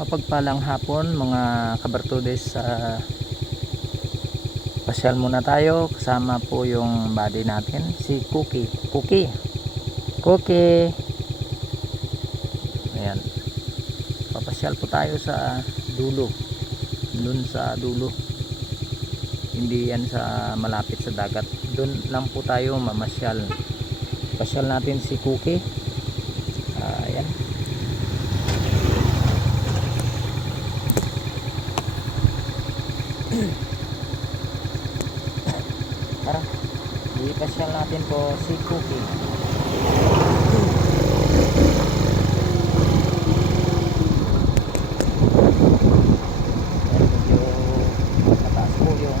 Mapagpalang hapon mga kabartudes sa pasyal muna tayo. Kasama po yung body natin si Cookie. Cookie. Cookie. Ayan. Papasyal po tayo sa dulo. Dun sa dulo. Hindi yan sa malapit sa dagat. Dun lang po tayo mamasyal. Pasyal natin si Cookie Tara, ipasyal natin po si Cookie. Ayan, medyo mataas po yung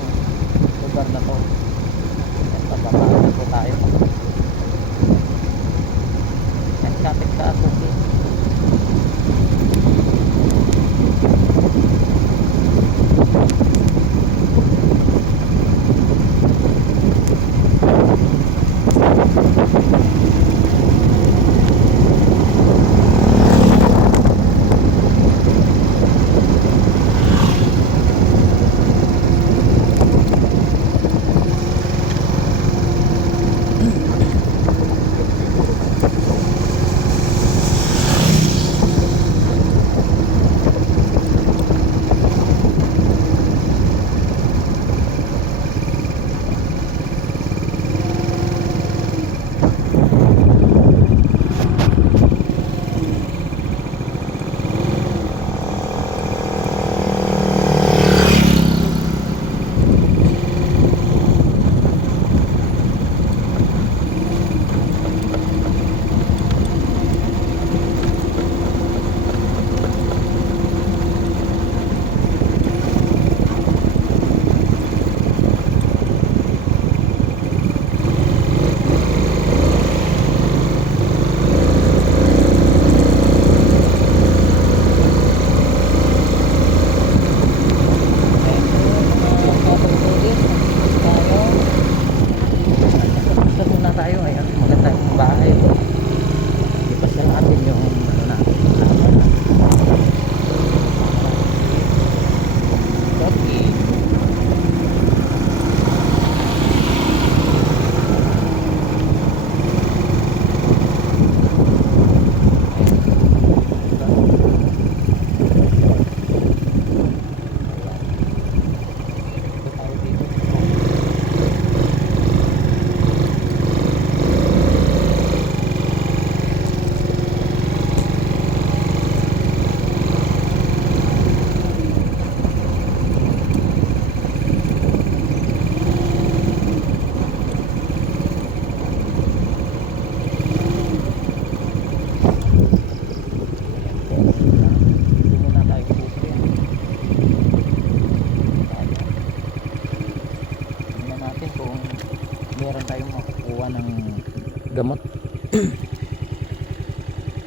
gamot.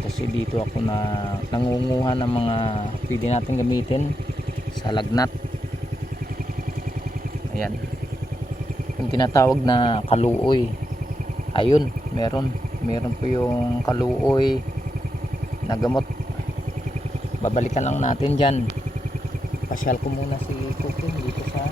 Kasi dito ako na nangunguha ng mga pwede natin gamitin sa lagnat. Ayan. Yung tinatawag na kaluoy. Ayun, meron. Meron po yung kaluoy na gamot. Babalikan lang natin dyan. Pasyal ko muna si Cookie dito sa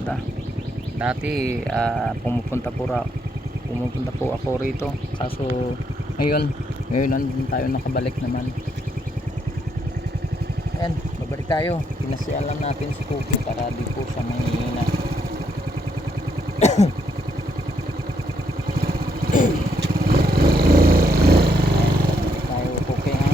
banda dati ah, pumupunta po ra, pumupunta po ako rito. Kaso ngayon ngayon nandun tayo nakabalik naman. Ayan babalik tayo. Pinasyalan natin si Cookie para di po siya mangihina Ayan, tayo Cookie ha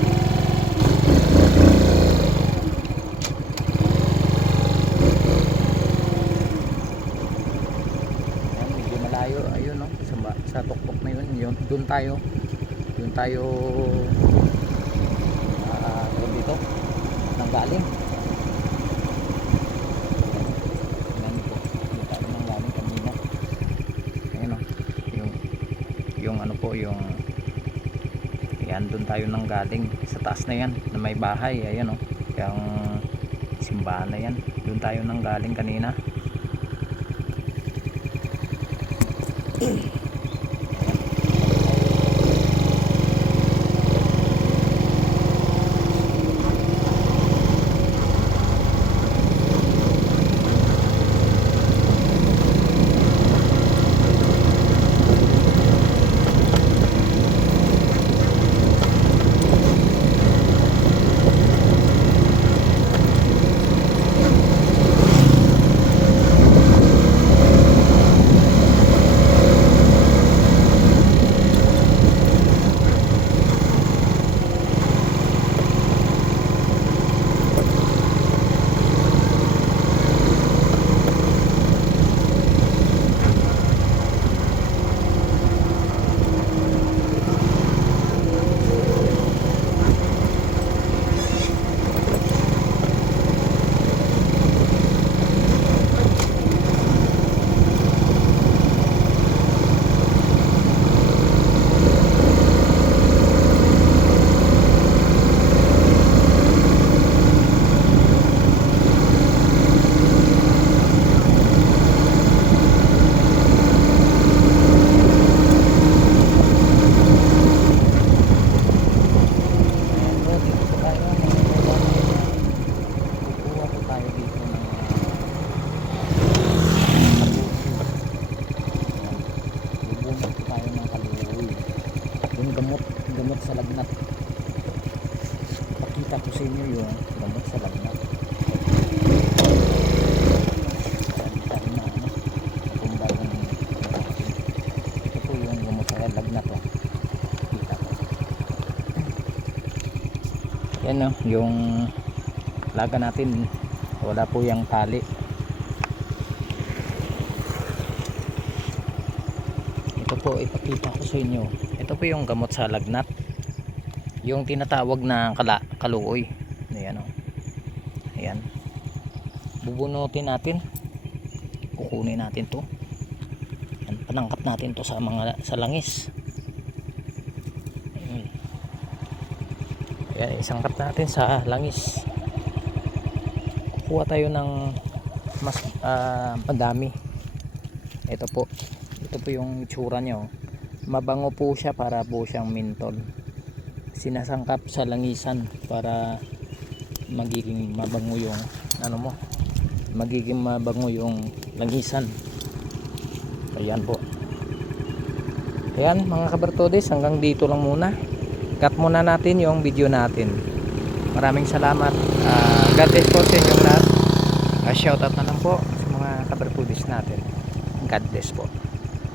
Ayan, medyo malayo ayun no sa, ba- sa tuktok na yun yun doon tayo. Doon tayo uh, dito doon tayo nang galing no yung ano po yung yan doon tayo nang galing sa taas na yan na may bahay. Ayan no yung simbahan na yan. Doon tayo nang galing kanina Yan no, yung laga natin wala po yung tali. Ito po ipakita ko sa inyo. Ito po yung gamot sa lagnat. Yung tinatawag na kala, kaluoy. Ayan o. Ayan. Bubunutin natin. Kukunin natin to. Ayan, natin to sa mga sa langis. Ayan, isang kap natin sa langis. Kukuha tayo ng mas ah, madami. Ito po. Ito po yung itsura niya. oh. Mabango po siya para po siyang mentol. Sinasangkap sa langisan para magiging mabango yung ano mo magiging mabango yung langisan ayan po ayan mga kabartodes hanggang dito lang muna cut muna natin yung video natin. Maraming salamat. Ah, God bless po sa inyong lahat. Uh, shoutout na lang po sa mga kabartodes natin. God bless po